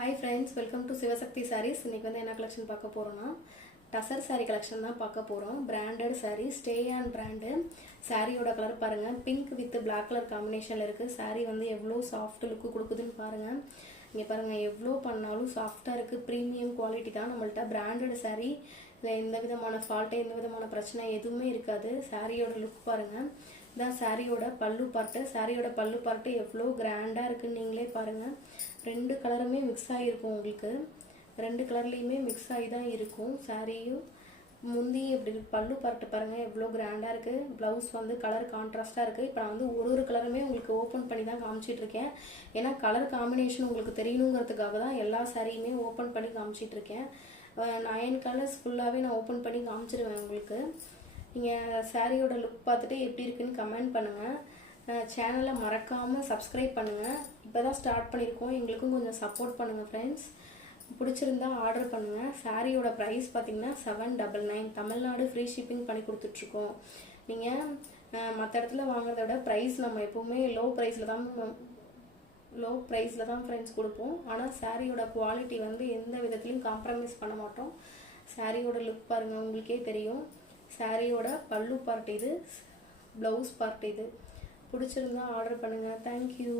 Hi friends, welcome to Sivasakti Sarees. இன்னைக்கு வந்து என்ன கலெக்ஷன் பார்க்க போறோம்னா டசர் saree கலெக்ஷன் தான் பார்க்க போறோம். Branded saree, stay on brand. சாரியோட கலர் பாருங்க, பிங்க் வித் black கலர் காம்பினேஷன்ல இருக்கு. saree வந்து எவ்வளவு சாஃப்ட் லுக் கொடுக்குதுன்னு பாருங்க. இங்க பாருங்க எவ்வளவு பண்ணாலும் சாஃப்ட்டா இருக்கு. பிரீமியம் குவாலிட்டி தான் நம்மள்ட்ட. Branded saree. இல்ல எந்த விதமான ஃபால்ட், எந்த விதமான பிரச்சனை எதுவுமே இருக்காது. சாரியோட லுக் பாருங்க. இதான் சாரியோட பல்லு பார்ட். சாரியோட பல்லு பார்ட் எவ்வளவு கிராண்டா இருக்குன்னு நீங்களே பாருங்க. ரெண்டு கலருமே மிக்ஸ் ஆகிருக்கும் உங்களுக்கு. ரெண்டு கலர்லேயுமே மிக்ஸ் ஆகி தான் இருக்கும் சாரியும். முந்தி எப்படி பல்லு பார்ட் பாருங்க எவ்வளோ கிராண்டாக இருக்குது. ப்ளவுஸ் வந்து கலர் கான்ட்ராஸ்டாக இருக்குது. இப்போ நான் வந்து ஒரு கலருமே உங்களுக்கு ஓப்பன் பண்ணி தான் காமிச்சிட்டு இருக்கேன். ஏன்னா கலர் காம்பினேஷன் உங்களுக்கு தெரியணுங்கிறதுக்காக தான் எல்லா சாரியுமே ஓப்பன் பண்ணி காமிச்சிட்டு இருக்கேன். 9 கலர்ஸ் ஃபுல்லாகவே நான் ஓப்பன் பண்ணி காமிச்சிருவேன் உங்களுக்கு. நீங்கள் சாரியோட லுக் பார்த்துட்டு எப்படி இருக்குன்னு கமெண்ட் பண்ணுங்கள். சேனலை மறக்காமல் சப்ஸ்கிரைப் பண்ணுங்கள். இப்போ தான் ஸ்டார்ட் பண்ணியிருக்கோம், எங்களுக்கும் கொஞ்சம் சப்போர்ட் பண்ணுங்கள் ஃப்ரெண்ட்ஸ். பிடிச்சிருந்தா ஆர்டர் பண்ணுங்கள். சாரியோட ப்ரைஸ் பார்த்தீங்கன்னா 799. தமிழ்நாடு ஃப்ரீ ஷிப்பிங் பண்ணி கொடுத்துட்ருக்கோம். நீங்கள் மற்ற இடத்துல வாங்குறத விட ப்ரைஸ் நம்ம எப்போவுமே லோ ப்ரைஸில் தான் ஃப்ரெண்ட்ஸ் கொடுப்போம். ஆனால் சாரியோட குவாலிட்டி வந்து எந்த விதத்துலையும் காம்ப்ரமைஸ் பண்ண மாட்டோம். சாரியோட லுக் பாருங்கள், உங்களுக்கே தெரியும். சாரியோட பல்லு பார்ட் இது, ப்ளவுஸ் பார்ட் இது. பிடிச்சிருந்தா ஆர்டர் பண்ணுங்கள். தேங்க்யூ.